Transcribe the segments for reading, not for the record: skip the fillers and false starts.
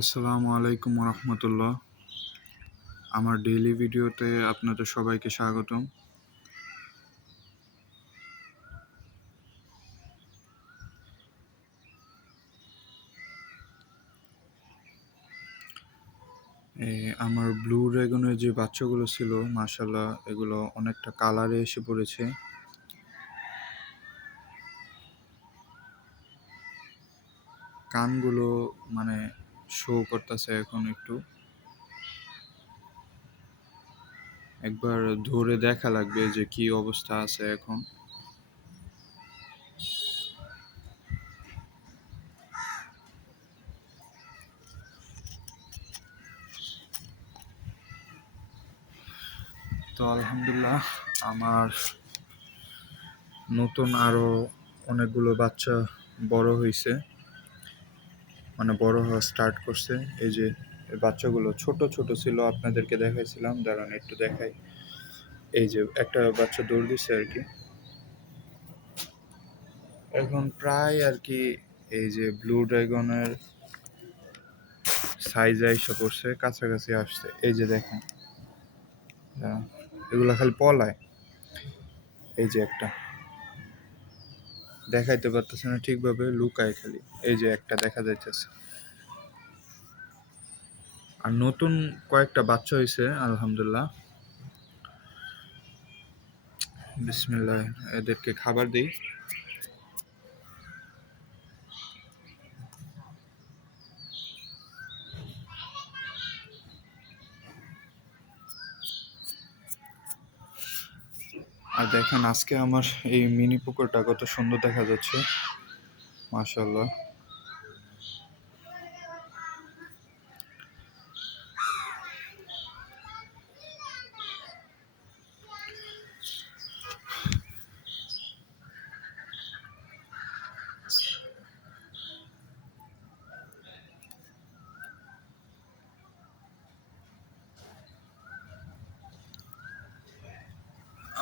আসসালামু আলাইকুম রহমতুল্লাহ। আমার ডেইলি ভিডিওতে আপনাদের সবাইকে স্বাগতম। আমার ব্লু ড্রাগনের যে বাচ্চাগুলো ছিল, মাশাল্লাহ এগুলো অনেকটা কালারে এসে পড়েছে। কানগুলো মানে শো করতেছে এখন একটু। একবার ধরে দেখা লাগবে যে কি অবস্থা আছে এখন। তো আলহামদুলিল্লাহ, আমার নতুন আরো অনেকগুলো বাচ্চা বড় হয়েছে, মানে বড় হওয়া স্টার্ট করছে। এই যে এই বাচ্চাগুলো ছোট ছোট ছিল, আপনাদেরকে দেখাইছিলাম, দাঁড়ান একটু দেখাই। এই যে একটা বাচ্চা দৌড় দিচ্ছে আর কি। এখন প্রায় আর কি এই যে ব্লু ড্রাগনের সাইজ এসে পড়ছে, কাছাকাছি আসছে। এই যে দেখেন, এগুলা খালি পলায়। এই যে একটা দেখাইতে পারতেছে না ঠিকভাবে, লুকায় খালি। এই যে একটা দেখা যাইতেছে। আর নতুন কয়েকটা বাচ্চা হয়েছে আলহামদুলিল্লাহ। বিসমিল্লাহ, এদেরকে খাবার দিই। আর দেখেন আজকে আমার এই মিনি পুকুরটা কত সুন্দর দেখা যাচ্ছে, মাশাআল্লাহ।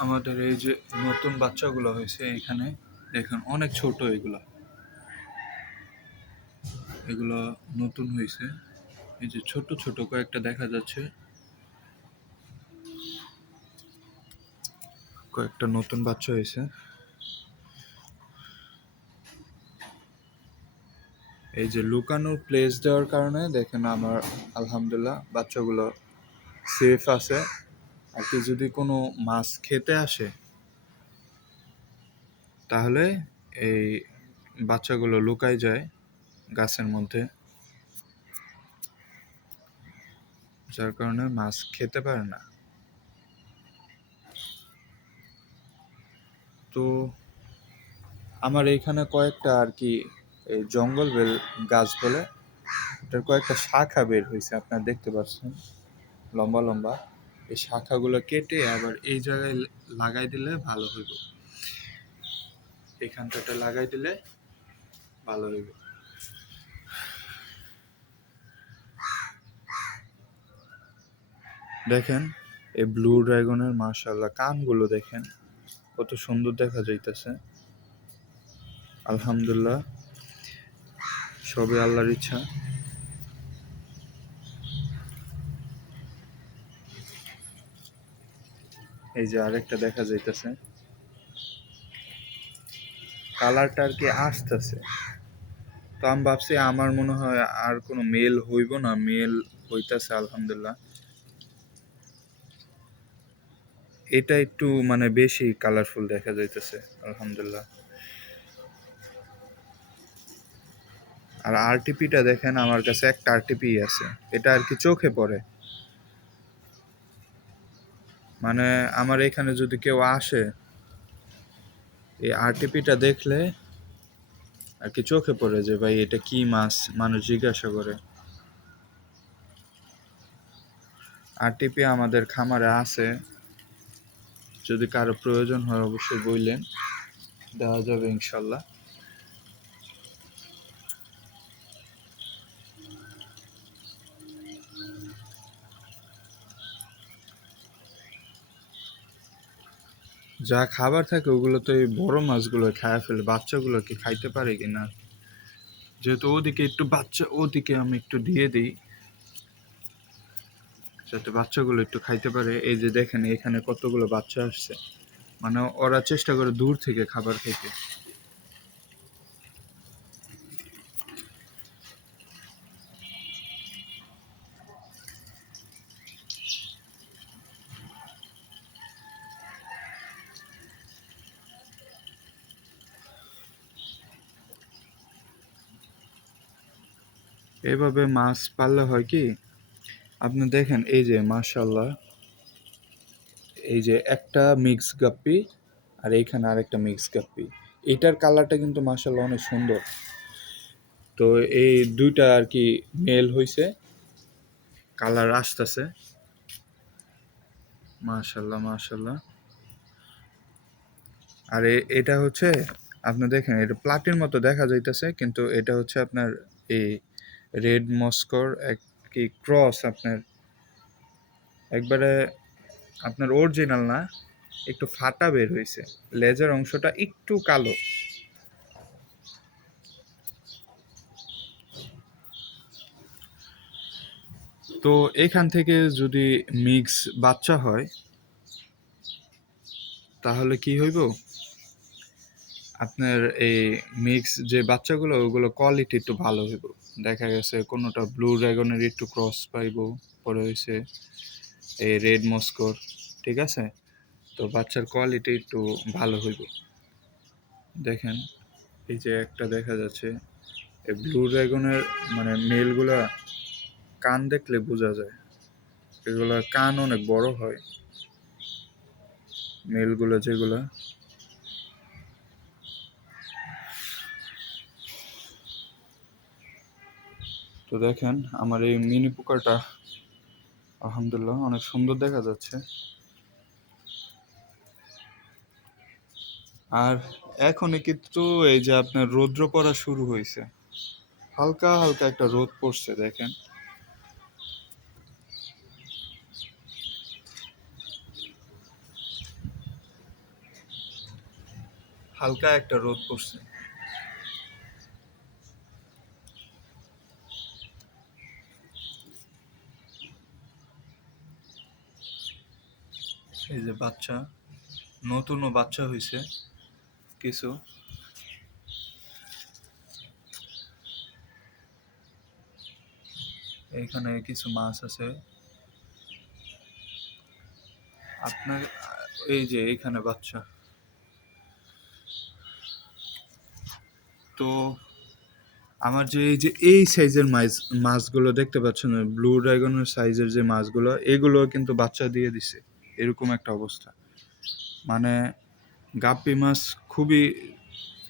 আমাদের এই যে নতুন বাচ্চাগুলো হয়েছে এখানে, দেখেন অনেক ছোট এগুলো। এগুলো নতুন হয়েছে। এই যে ছোট ছোট কয়েকটা দেখা যাচ্ছে, কয়েকটা নতুন বাচ্চা হয়েছে। এই যে লুকানোর প্লেস দেওয়ার কারণে দেখেন আমার আলহামদুলিল্লাহ বাচ্চাগুলো সেফ আছে। আর কি যদি কোনো মাছ খেতে আসে তাহলে এই বাচ্চাগুলো লুকায় যায় গাছের মধ্যে, যার কারণে মাছ খেতে পারে না। তো আমার এইখানে কয়েকটা আর কি এই জঙ্গল বেল গাছ বলে, এটার কয়েকটা শাখা বের হয়েছে, আপনারা দেখতে পাচ্ছেন লম্বা লম্বা। এই শাখাগুলো কেটে আবার এই জায়গায় লাগাই দিলে ভালো হইব। এখানটাতে লাগাই দিলে ভালো হইব। দেখেন এই ব্লু ড্রাগনের মাশাআল্লাহ কানগুলো দেখেন কত সুন্দর দেখা যাইতেছে। আলহামদুলিল্লাহ, সবই আল্লাহর ইচ্ছা। এই যে আরেকটা দেখা যাইতেছে, কালারটা আর কি আসতেছে। তো আমি ভাবছি আমার মনে হয় আর কোনো মেল হইব না, মেল হইতাছে আলহামদুলিল্লাহ। এটা একটু মানে বেশি কালারফুল দেখা যাইতেছে আলহামদুলিল্লাহ। আর আরটিপিটা দেখেন, আমার কাছে একটা আরটিপি আছে, এটা আর কি চোখে পড়ে। মানে আমার এখানে যদি কেউ আসে, এই আরটিপিটা দেখলে আর কি চোখে পড়ে যে ভাই এটা কি মাছ, মানুষ জিজ্ঞাসা করে। আরটিপি আমাদের খামারে আছে, যদি কারো প্রয়োজন হয় অবশ্যই বললেন, দেওয়া যাবে ইনশাল্লাহ। যা খাবার থাকে ওগুলো তো এই বড় মাছগুলো খায় ফেলে, বাচ্চাগুলো কি খাইতে পারে কিনা। যেহেতু ওদিকে একটু বাচ্চা, ওদিকে আমি একটু দিয়ে দিই যাতে বাচ্চাগুলো একটু খাইতে পারে। এই যে দেখেন এখানে কতগুলো বাচ্চা আসছে, মানে ওরা চেষ্টা করে দূর থেকে খাবার খেতে। এভাবে মাছ পাললে হয় কি, আপনি দেখেন এই যে মাশাআল্লাহ, এই যে একটা মিক্স গাপ্পি আর এইখানে আরেকটা মিক্স গাপ্পি, এটার কালারটা কিন্তু মাশাআল্লাহ অনেক সুন্দর। তো এই দুইটা আর কি মেল হইছে, কালার আসতেছে, মাশাআল্লাহ মাশাআল্লাহ। আর এটা হচ্ছে আপনি দেখেন এটা প্লাটির মতো দেখা যাইতেছে, কিন্তু এটা হচ্ছে আপনার এই রেড মস্কোর এক কি ক্রস, আপনার একবারে আপনার অরিজিনাল না, একটু ফাটা বের হয়েছে, লেজের অংশটা একটু কালো। তো এখান থেকে যদি মিক্স বাচ্চা হয় তাহলে কি হইব, আপনার এই মিক্স যে বাচ্চাগুলো ওগুলো কোয়ালিটি একটু ভালো হইব। দেখা গেছে কোনোটা ব্লু ড্রাগনের একটু ক্রস পাইব, পরে হয়েছে এই রেড মস্কোর, ঠিক আছে? তো বাচ্চার কোয়ালিটি একটু ভালো হইব। দেখেন এই যে একটা দেখা যাচ্ছে, এই ব্লু ড্রাগনের মানে মেলগুলা কান দেখলে বোঝা যায়, এগুলা কান অনেক বড় হয় মেলগুলো যেগুলা। তো দেখেন আমার এই মিনি পোকাটা আলহামদুলিল্লাহ অনেক সুন্দর দেখা যাচ্ছে। আর এখনই কিন্তু এই যে আপনার রৌদ্র পড়া শুরু হয়েছে, হালকা হালকা একটা রোদ পড়ছে দেখেন, হালকা একটা রোদ পড়ছে। এই যে বাচ্চা, নতুনও বাচ্চা হয়েছে কিছু। এইখানে কিছু মাছ আছে আপনার, এই যে এইখানে বাচ্চা। তো আমার যে এই যে এই সাইজের মাছগুলো দেখতে পাচ্ছেন, ব্লু ড্রাগনের সাইজের যে মাছগুলো, এগুলো কিন্তু বাচ্চা দিয়ে দিছে, এরকম একটা অবস্থা। মানে গাপ্পি মাছ খুবই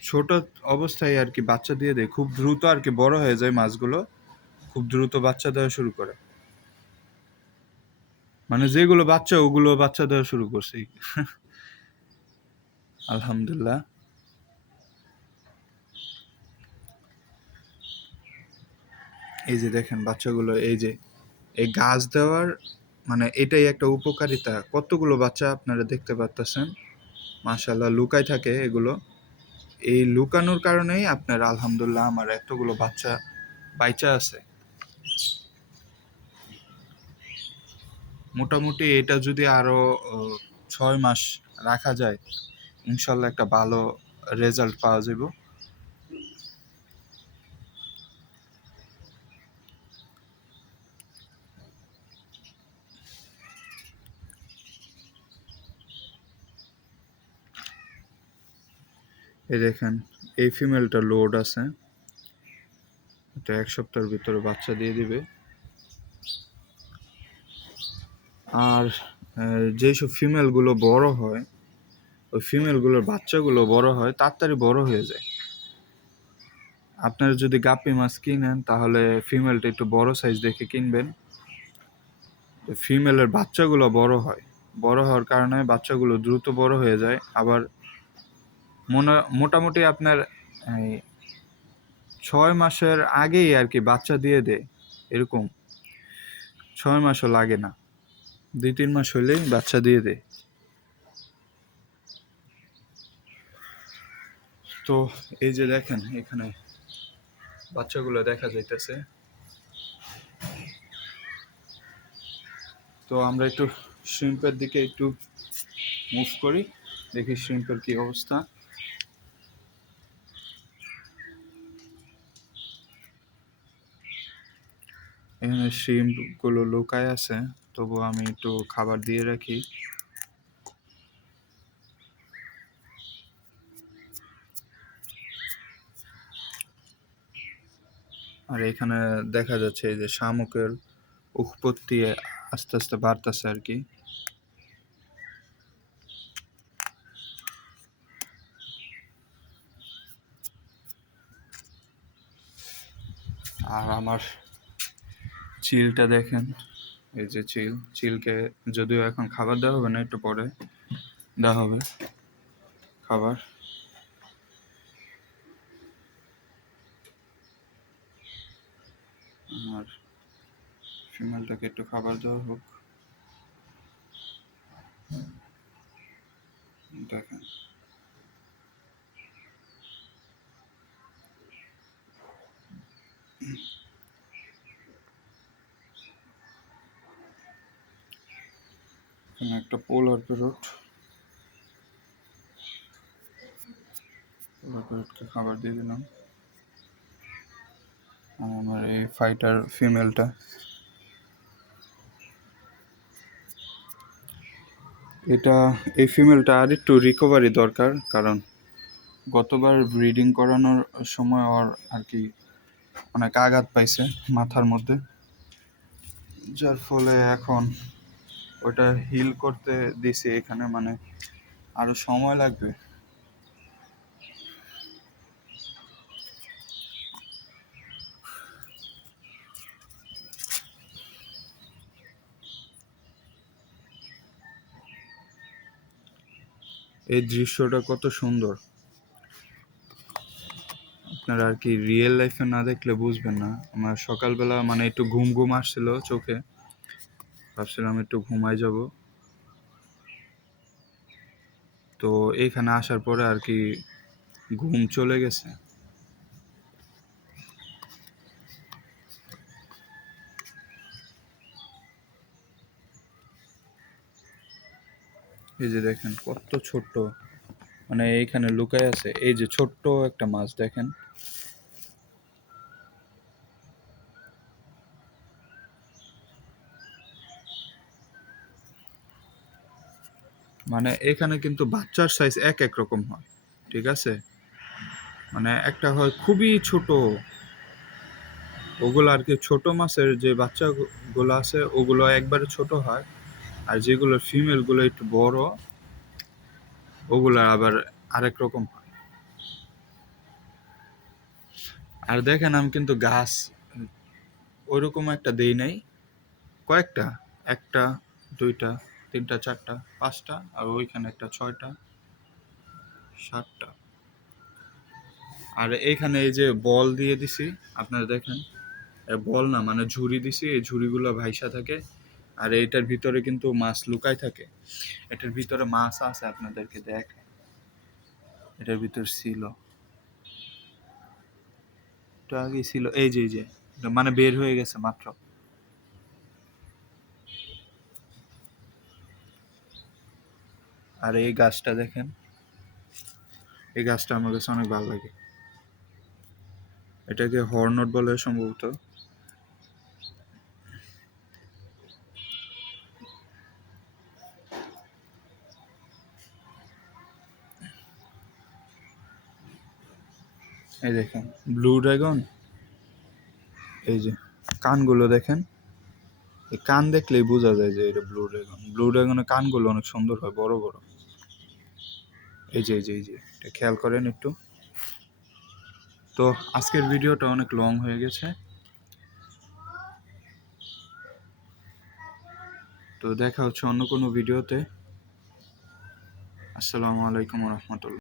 ছোট অবস্থায় আর কি বাচ্চা দিয়ে দেয়, খুব দ্রুত আর কি বড় হয়ে যায় মাছগুলো, খুব দ্রুত বাচ্চা দেওয়া শুরু করে। মানে যেগুলো বাচ্চা ওগুলো বাচ্চা দেওয়া শুরু করছে আলহামদুলিল্লাহ। এই যে দেখেন বাচ্চাগুলো, এই যে এই গাছ দেওয়ার মানে এটাই একটা উপকারিতা। কতগুলো বাচ্চা আপনারা দেখতে পাচ্ছেন, মাশাআল্লাহ লুকায় থাকে এগুলো। এই লুকানোর কারণেই আপনার আলহামদুলিল্লাহ আমার এতগুলো বাচ্চা বাইচা আছে। মোটামুটি এটা যদি আরো 6 মাস রাখা যায়, ইনশাল্লাহ একটা ভালো রেজাল্ট পাওয়া যাবে। এই দেখেন এই ফিমেলটা লোড আছে, এটা 1 সপ্তাহের ভিতরে বাচ্চা দিয়ে দিবে। আর যেসব ফিমেলগুলো বড় হয়, ওই ফিমেলগুলোর বাচ্চাগুলো বড় হয় তাড়াতাড়ি বড় হয়ে যায়। আপনারা যদি গাপ্পি মাছ কিনেন তাহলে ফিমেলটা একটু বড় সাইজ দেখে কিনবেন। ফিমেলের বাচ্চাগুলো বড় হয়, বড় হওয়ার কারণে বাচ্চাগুলো দ্রুত বড় হয়ে যায়। আবার মোটামুটি আপনার এই 6 মাসের আগেই আর কি বাচ্চা দিয়ে দেয়, এরকম 6 মাসও লাগে না, 2-3 মাস হলেই বাচ্চা দিয়ে দেয়। তো এই যে দেখেন এখানে বাচ্চাগুলো দেখা যাইতেছে। তো আমরা একটু শ্রিম্পের দিকে একটু মুভ করি, দেখি শ্রিম্পের কি অবস্থা। এখানে শ্রিম্প গুলো লুকায় আছে, তবু আমি একটু খাবার দিয়ে রাখি। আর এখানে দেখা যাচ্ছে যে শামুকের উৎপত্তি আস্তে আস্তে বাড়তেছে আর কি। আর আমার চিলটা দেখেন, এই যে চিলকে যদিও এখন খাবার দেওয়া হবে না, একটু পরে দেওয়া হবে খাবার। আর ফিমেলটাকে একটু খাবার দেওয়া হোক। দেখেন এখানে একটা পোলার প্যারটকে খাবার দিয়ে দিলাম। আর আমার এই ফাইটার ফিমেলটা, এই ফিমেলটা আর একটু রিকভারি দরকার, কারণ গতবার ব্রিডিং করানোর সময় ওর আর কি অনেক আঘাত পাইছে মাথার মধ্যে, যার ফলে এখন ওটা হিল করতে দিছি এখানে, মানে আরো সময় লাগবে। এই দৃশ্যটা কত সুন্দর, আপনারা আর কি রিয়েল লাইফে না দেখলে বুঝবেন না। আমার সকালবেলা মানে একটু ঘুম ঘুম আসছিল চোখে, ভাবছিলাম একটু ঘুমাই যাব, তো এইখানে আসার পরে আর কি ঘুম চলে গেছে। এই যে দেখেন কত ছোট্ট, মানে এইখানে লুকায় আছে, এই যে ছোট্ট একটা মাছ দেখেন। মানে এখানে কিন্তু বাচ্চার সাইজ এক এক রকম হয়, ঠিক আছে? মানে একটা হয় খুবই ছোট, ওগুলো আর কি ছোট মাছের যে বাচ্চাগুলো আছে ওগুলো একবারে ছোট হয়, আর যেগুলো ফিমেল গুলো একটু বড় ওগুলো আবার আরেক রকম হয়। আর দেখেন আমি কিন্তু গাছ ওইরকম একটা দেই নাই, কয়েকটা, একটা, দুইটা, তিনটা, চারটা, পাঁচটা, আর ওইখানে একটা, ছয়টা, সাতটা। আর এইখানে এই যে বল দিয়ে দিছি, আপনারা দেখেন, বল না মানে ঝুড়ি দিছি, এই ঝুড়িগুলো ভাইসা থাকে। আর এইটার ভিতরে কিন্তু মাছ লুকাই থাকে, এটার ভিতরে মাছ আছে, আপনাদেরকে দেখে এটার ভিতর ছিল, একটু আগে ছিল, এই যে মানে বের হয়ে গেছে মাত্র। আর এই গাছটা দেখেন, এই গাছটা আমার কাছে অনেক ভালো লাগে, এটাকে হর্নট বলে সম্ভবত। এই দেখেন ব্লু ড্রাগন, এই যে কানগুলো দেখেন, এই কান দেখলেই বোঝা যায় যে এটা ব্লু ড্রাগন। ব্লু ড্রাগনের কানগুলো অনেক সুন্দর হয়, বড় বড়। এই যে এটা খেয়াল করেন একটু। তো আজকের ভিডিওটা অনেক লং হয়ে গেছে, তো দেখা হচ্ছে অন্য কোনো ভিডিওতে। আসসালামু আলাইকুম রহমতুল্লাহ।